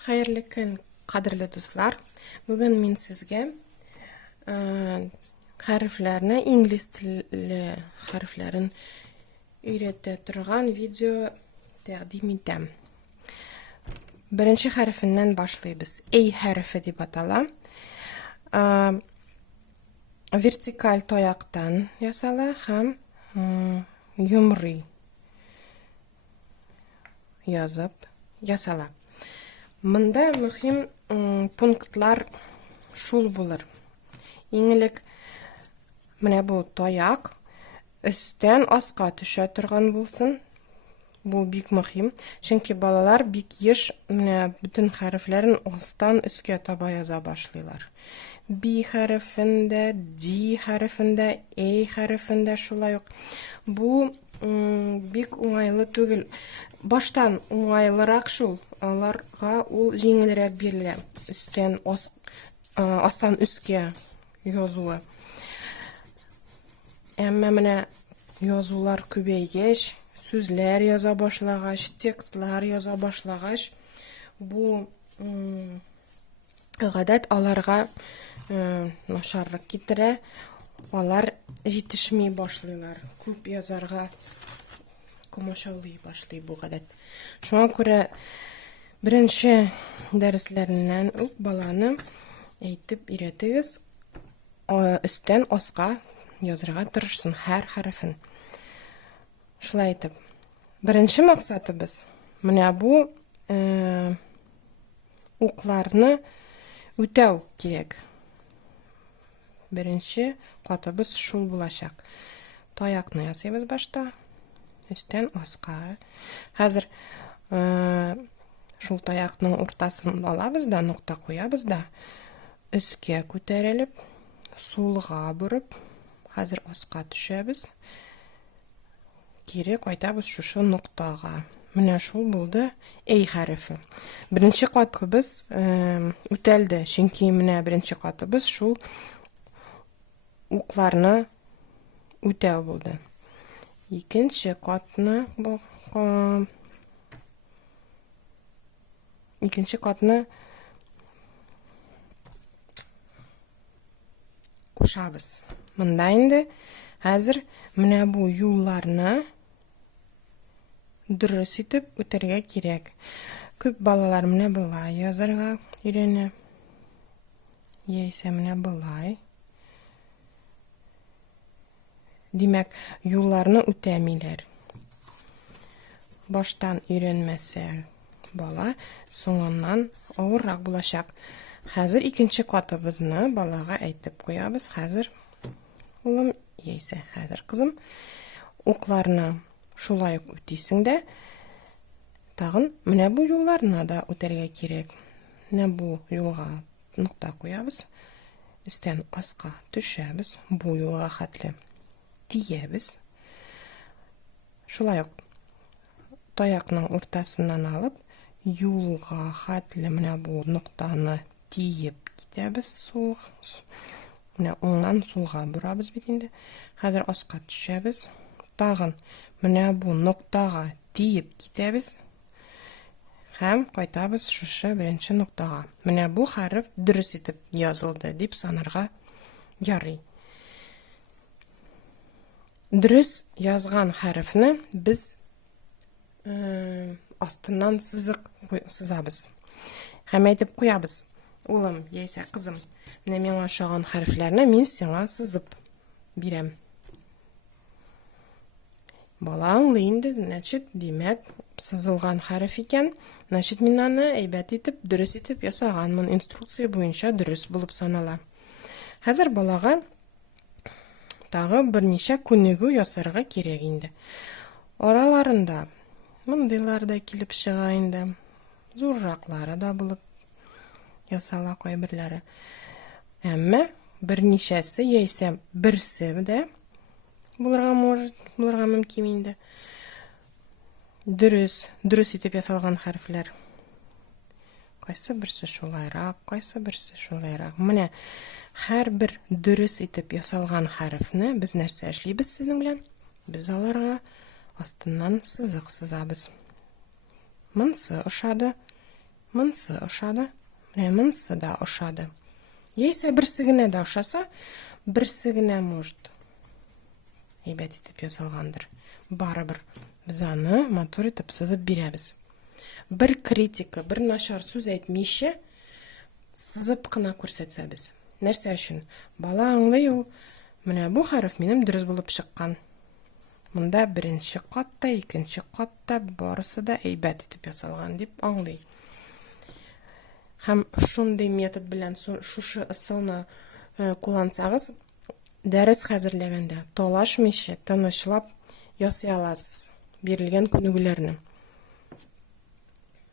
Hayırlı gün, qadrli dostlar. Bugün men sizge harflarni, ingliz tili harflarin öyrete turgan video taqdim etem. Birinchi harfinden başlayız. Ey harfi deb atala. Vertikal toyaqdan yasala ham yumri yazıp yasala. Mında mühim punktlar şul bulur. İngilek mene bu toyaq üstten asqa düşe turgan bulsun. Bu bik mühim. Çünkü balalar bik yeş bütün harflerin ostan üske taba yaza başlaylar. B harfinde, D harfinde, E harfinde şulay yok. Bu bik uңайлы түгел. Baştan uңайлыраак şul. Аларга ул жеңилрәк бирелә. Üstten астан üskә язуы. Әмма менә язулар күбәйгәч, сүзләр яза башлагач, текстлар яза башлагач, бу гадәт аларга нашаррак китерә. Алар җитешми башлыйлар. Күп язарга комачаулый башлый бу гадәт. Шуңа күрә беренче дәресләреннән үк баланы әйтеп өйрәтегез, өстән аска язырга тырышсын һәр хәрефен. Шулай итеп, беренче максатыбыз менә бу укларны үтәү кирәк. Беренче катыбыз шул булачак. Таякны ясыйбыз башта, üstten аска. Хәзер шул таякның уртасын алабыз да, нукта куябыз да, üskә күтәрелеп, сулга бурып, хәзер аска төшәбез. Кире кайтабыз шушы нуктага. Менә шул булды эй хәрефе. Беренче катыбыз үтәлде. Чөнки менә беренче катыбыз шул укларны үтәү булды. Икенче катны кушабыз. Монда инде хәзер менә бу юлларны дөрес итеп үтәргә кирәк. Күп балалар менә булай язарга өйрәнә. Яисә менә булай. Димәк, юлларны үтәмиләр. Баштан өйрәнмәсә бала, соңыннан авыррак булачак. Хәзер икенче катыбызны балага әйтеп куябыз. Хәзер улым, яисә хәзер кызым, укларны шулай ук үтисең дә, тагын менә бу юлларны да үтәргә кирәк. Менә бу юлга нукта куябыз. Өстән аска төшәбез. Бу юлга хәтле тиябез. Шулай ук таякның уртасыннан алып, юлга хәтле менә бу нуктаны тиеп китәбез. Менә уңнан сулга бурабыз бит инде. Хәзер аска төшәбез. Тагын менә бу нуктага тиеп китәбез. Һәм кайтабыз шушы беренче нуктага. Менә бу хәреф дөрес итеп язылды дип санарга ярый. Дөрес язган хәрефне без астыннан сызабыз. Һәм әйтеп куябыз. Улым, яисә кызым, менә миңа ошаган хәрефләрне мин сиңа сызып бирәм. Бала аңлый инде, значит, димәк, сызылган хәреф икән, значит, мин аны әйбәт итеп, дөрес итеп ясаганмын. Инструкция буенча дөрес булып санала. Хәзер балага тагы берничә күнегү ясарга кирәк инде. Араларында мондыйлар да килеп чыга инде. Зурраклары да булып ясала кайберләре. Әмма берничәсе яисә берсе дә булырга мөмкин инде. Дөрес итеп ясалган хәрефләр. Кайсы берсе шулайрак, кайсы берсе шулайрак. Менә һәрбер дөрес итеп ясалган хәрефне без нәрсә эшлибез сезнең белән? Без аларга астыннан сызык сызабыз. Монсы ошады. Мынсы ошады. Менә мынсы да ошады. Яисә берсе генә дә ошаса, берсе генә может әйбәт итеп ясалгандыр. Барыбер без аны матур итеп сызып бирәбез. Бер критика, бер начар сүз әйтмичә, сызып кына күрсәтсәбез. Нәрсә өчен? Бала аңлый ул, менә бу хәреф минем дөрес булып чыккан. Монда беренче катта, икенче катта барысы да әйбәт итеп ясалган дип аңлый. Һәм шундый метод белән шушы ысулны куллансагыз, дәрес хәзерләгәндә талашмыйча, тынычлап ясый аласыз бирелгән күнегүләрне.